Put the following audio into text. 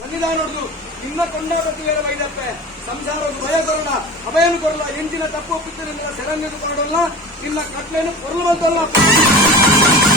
ಸಂವಿಧಾನದ್ದು ಇನ್ನ ಕೊಂಡಾಪತಿ ವೇಳೆ ವೈದಪ್ಪೆ ಸಂಸಾರದ ಭಯ ಕೊರಡ ಅಭಯನು ಕೊರಲ ಎಂಚಿನ ತಪ್ಪು ಒಪ್ಪಿದ್ದರಿಂದ ಸೆರಂಗದು ಕೊರಡಲ್ಲ ನಿನ್ನ ಕಟ್ಲೆಯನ್ನು ಕೊರಲು ಬಂತಲ್ಲ